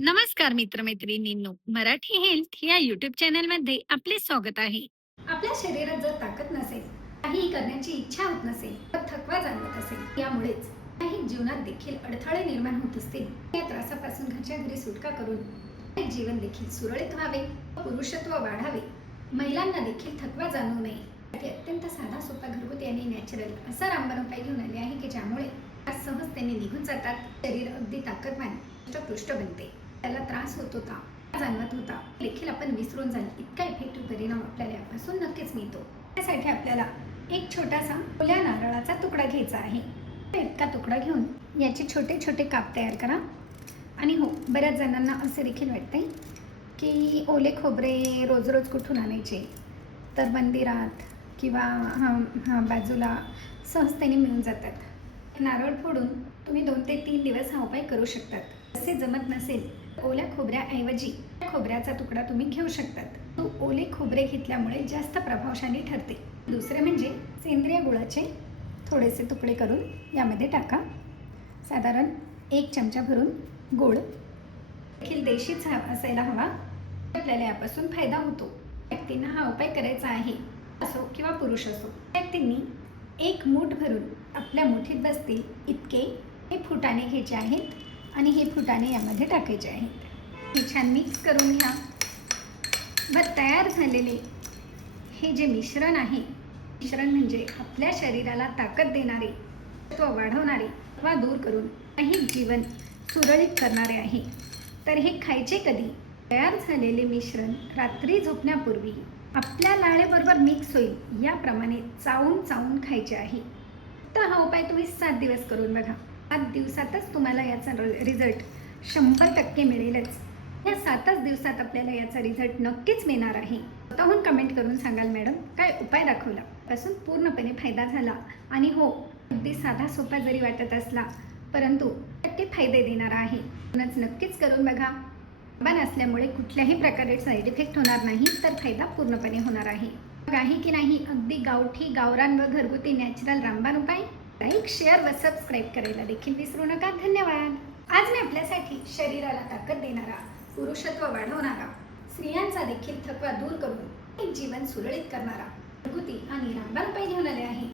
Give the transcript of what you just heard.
नमस्कार मित्रमैत्रिणींनो, मराठी हेल्थ या यूट्यूब चॅनलमध्ये आपले स्वागत आहे. आपल्या शरीरात जर ताकद नसेल, काहीही करण्याची इच्छा होत नसेल, तर थकवा जाणवत असेल, यामुळेच काही जीवनात देखील अडथळे निर्माण होत असतील, या त्रासापासून घरच्या घरी सुटका करून एक जीवन देखील सुरळीत व्हावे, पुरुषत्व वाढावे, महिलांना देखील थकवा जाणवू नये, यासाठी अत्यंत साधा सोपा घरगुती आणि नॅचरल असा रामबाण उपाय घेऊन आले आहे की ज्यामुळे त्रास सहजतेने निघून जातात. शरीर अगदी ताकदवान हृष्टपुष्ट बनते. त्याला त्रास होत होता, जाणवत होता, देखील आपण विसरून जाल इतका इफेक्टिव्ह परिणाम आपल्याला यापासून नक्कीच मिळतो. त्यासाठी आपल्याला एक छोटासा ओल्या नारळाचा तुकडा घ्यायचा आहे. इतका तुकडा घेऊन याचे छोटे छोटे काप तयार करा. आणि हो, बऱ्याच जणांना असे देखील वाटते की ओले खोबरे रोज रोज कुठून आणायचे, तर मंदिरात किंवा बाजूला सहजतेने मिळून जातात. नारळ फोडून तुम्ही 2 ते 3 दिवस हा उपाय करू शकतात. असे जमत नसेल, ओल्या खोबऱ्याऐवजी खोबऱ्याचा तुकडा तुम्ही घेऊ शकतात. तो ओले खोबरे घेतल्यामुळे जास्त प्रभावशाली ठरते. दुसरे म्हणजे सेंद्रिय गुळाचे थोडेसे तुकडे करून यामध्ये टाका. साधारण 1 चमचा भरून गूळ देखील देशीच असायला हवा. आपल्याला यापासून फायदा होतो. व्यक्तींना हा उपाय करायचा आहे, असो किंवा पुरुष असो, व्यक्तींनी 1 मूठ भरून आपल्या मुठीत बसतील इतके हे फुटाणे घ्यायचे आहेत आणि हे फुटाणे यामध्ये टाकायचे आहेत. हे छान मिक्स करून घ्या व तयार झालेले हे जे मिश्रण आहे, मिश्रण म्हणजे आपल्या शरीराला ताकद देणारे, तो वाढवणारे वा दूर करून काही जीवन सुरळीत करणारे आहे. तर हे खायचे कधी? तयार झालेले मिश्रण रात्री झोपण्यापूर्वी आपल्या लाळेबरोबर मिक्स होईल याप्रमाणे चावून चावून खायचे आहे. तर हा उपाय तुम्ही 7 दिवस करून बघा. 7 दिवसातच तुम्हाला याचा रिझल्ट 100% मिळेलच. या 7च दिवसात आपल्याला याचा रिझल्ट नक्कीच मिळणार आहे. स्वतःहून कमेंट करून सांगाल, मॅडम काय उपाय दाखवला, पासून पूर्णपणे फायदा झाला. आणि हो, अगदी साधा सोपा जरी वाटत असला, परंतु नक्की फायदे देणारा आहे. म्हणूनच नक्कीच करून बघा. रामबाण असल्यामुळे कुठल्याही प्रकारे साईड इफेक्ट होणार नाही, तर फायदा पूर्णपणे होणार आहे. आहे की नाही अगदी गावठी गावरान व घरगुती नॅचरल रामबाण उपाय? लाईक, शेअर व सबस्क्राईब करायला देखील विसरू नका. धन्यवाद. आज मी आपल्यासाठी शरीराला ताकद देणारा, पुरुषत्व वाढवणारा, स्त्रियांचा देखील थकवा दूर करून एक जीवन सुरळीत करणारा घरगुती आणि रामबाण उपाय घेऊन आले आहे.